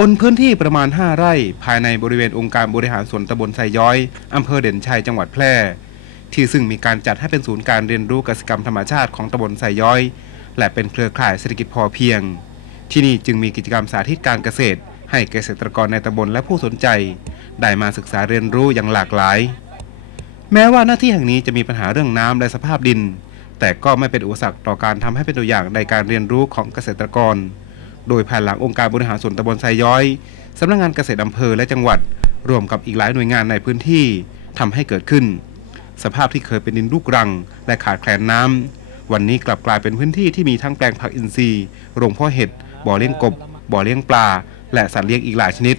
บนพื้นที่ประมาณ 5 ไร่ ภายในบริเวณองค์การบริหารส่วนตำบลไซย้อย อำเภอเด่นชัย จังหวัดแพร่ ที่ซึ่งมีการจัดให้เป็นศูนย์การเรียนรู้กสิกรรมธรรมชาติของตำบลไซย้อย และเป็นเครือข่ายเศรษฐกิจพอเพียง ที่นี่จึงมีกิจกรรมสาธิตการเกษตร ให้เกษตรกรในตำบลและผู้สนใจ ได้มาศึกษาเรียนรู้อย่างหลากหลาย แม้ว่าหน้าที่แห่งนี้จะมีปัญหาเรื่องน้ำและสภาพดิน แต่ก็ไม่เป็นอุปสรรคต่อการทำให้เป็นตัวอย่างในการเรียนรู้ของเกษตรกร โดยภายหลังองค์การบริหารส่วนตำบลไซย้อยสำนักงานเกษตรอำเภอและจังหวัด รวมกับอีกหลายหน่วยงานในพื้นที่ทำให้เกิดขึ้น สภาพที่เคยเป็นดินลูกรัง และขาดแคลนน้ำวันนี้กลับกลายเป็นพื้นที่ที่มีทั้งแปลงผักอินทรีย์โรงพาะเห็ดบ่อเลี้ยงกบ บ่อเลี้ยงปลา และสัตว์เลี้ยงอีกหลายชนิด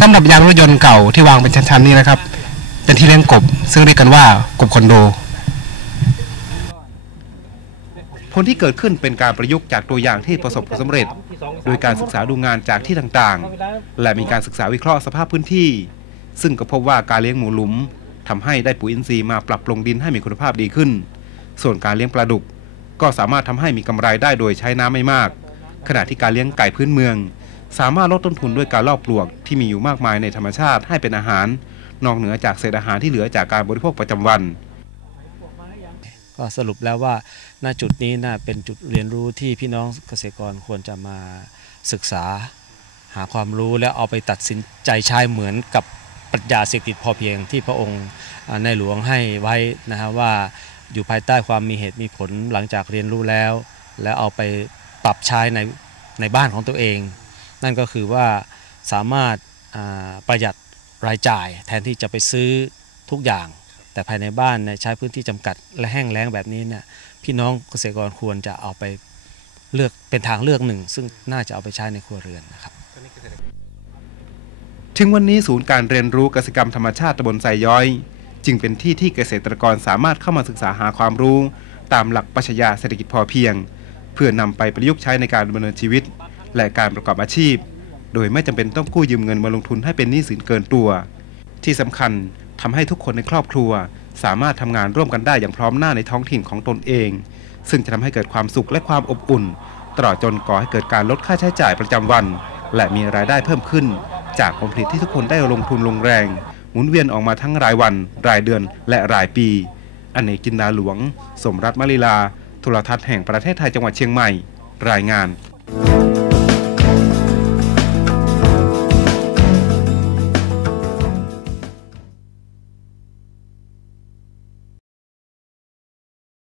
สำหรับยางรถยนต์เก่าที่วางเป็นชั้นๆนี้นะครับ เป็นที่เลี้ยงกบ ซึ่งเรียกกันว่ากบคอนโด ผ ลที่เกิดขึ้นเป็นการประยุกต์จากตัวอย่างที่ประสบผลสำเร็จ โดยการศึกษาดูงานจากที่ต่างๆ และมีการศึกษาวิเคราะห์สภาพพื้นที่ ซึ่งก็พบว่าการเลี้ยงหมูหลุมทำให้ได้ปุ๋ยอินทรีย์มาปรับปรุงดินให้มีคุณภาพดีขึ้น ส่วนการเลี้ยงปลาดุก ก็สามารถทำให้มีกำไรได้โดยใช้น้ำไม่มาก ขณะที่การเลี้ยงไก่พื้นเมือง สามารถลดต้นทุนด้วยการลอกปลวกที่มีอยู่มากมายในธรรมชาติให้เป็นอาหาร นอกเหนือจากเศษอาหารที่เหลือจากการบริโภคประจำวัน ก็สรุปแล้วว่าณจุดนี้น่าเป็นจุดเรียนรู้ที่พี่น้องเกษตรกรควรจะมาศึกษาหาความรู้แล้วเอาไปตัดสินใจใช้เหมือนกับปรัชญาเศรษฐกิจพอเพียงที่พระองค์ในหลวงให้ไว้นะฮะว่าอยู่ภายใต้ความมีเหตุมีผลหลังจากเรียนรู้แล้ว แล้วเอาไปปรับใช้ในในบ้านของตัวเอง นั่นก็คือว่าสามารถประหยัดรายจ่ายแทนที่จะไปซื้อทุกอย่าง แต่ภายในบ้านเนี่ยใช้พื้นที่จำกัดและแห้งแล้งแบบนี้เนี่ยพี่น้องเกษตรกรควรจะเอาไปเลือกเป็นทางเลือกหนึ่ง ซึ่งน่าจะเอาไปใช้ในครัวเรือนนะครับถึงวันนี้ศูนย์การเรียนรู้เกสิกรรมธรรมชาติตำบลไซย้อย จึงเป็นที่ที่เกษตรกรสามารถเข้ามาศึกษาหาความรู้ ตามหลักปรัชญาเศรษฐกิจพอเพียง เพื่อนำไปประยุกต์ใช้ในการดำเนินชีวิต และการประกอบอาชีพ โดยไม่จำเป็นต้องกู้ยืมเงินมาลงทุนให้เป็นหนี้สินเกินตัว ที่สำคัญ ทำให้ทุกคนในครอบครัว สามารถทำงานร่วมกันได้อย่างพร้อมหน้าในท้องถิ่นของตนเอง ซึ่งจะทำให้เกิดความสุขและความอบอุ่น ตลอดจนก่อให้เกิดการลดค่าใช้จ่ายประจำวัน และมีรายได้เพิ่มขึ้น จากผลผลิตที่ทุกคนได้ลงทุนลงแรง หมุนเวียนออกมาทั้งรายวัน รายเดือน และรายปีอเนกินดาหลวง สมรัฐมลิลาโทรทัศน์แห่งประเทศไทยจังหวัดเชียงใหม่ รายงาน